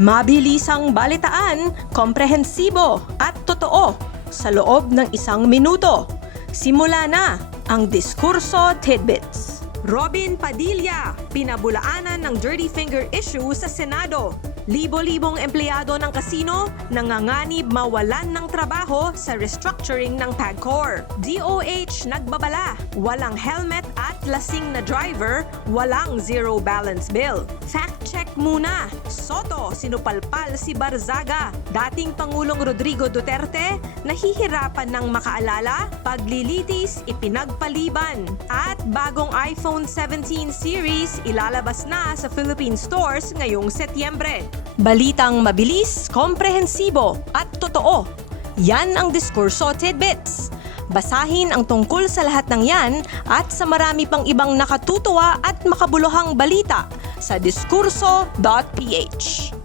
Mabilisang balitaan, komprehensibo at totoo sa loob ng 1 minuto. Simula na ang Diskurso Tidbits. Robin Padilla, pinabulaanan ng dirty finger issue sa Senado. Libo-libong empleyado ng kasino nanganganib mawalan ng trabaho sa restructuring ng PAGCOR. DOH nagbabala, walang helmet at lasing na driver, walang zero balance bill. Fact check muna, Soto sinupalpal si Barzaga. Dating Pangulong Rodrigo Duterte nahihirapan ng makaalala, paglilitis ipinagpaliban. At bagong iPhone 17 series ilalabas na sa Philippine stores ngayong Setyembre. Balitang mabilis, komprehensibo at totoo. Yan ang Diskurso Tidbits. Basahin ang tungkol sa lahat ng yan at sa marami pang ibang nakatutuwa at makabuluhang balita sa diskurso.ph.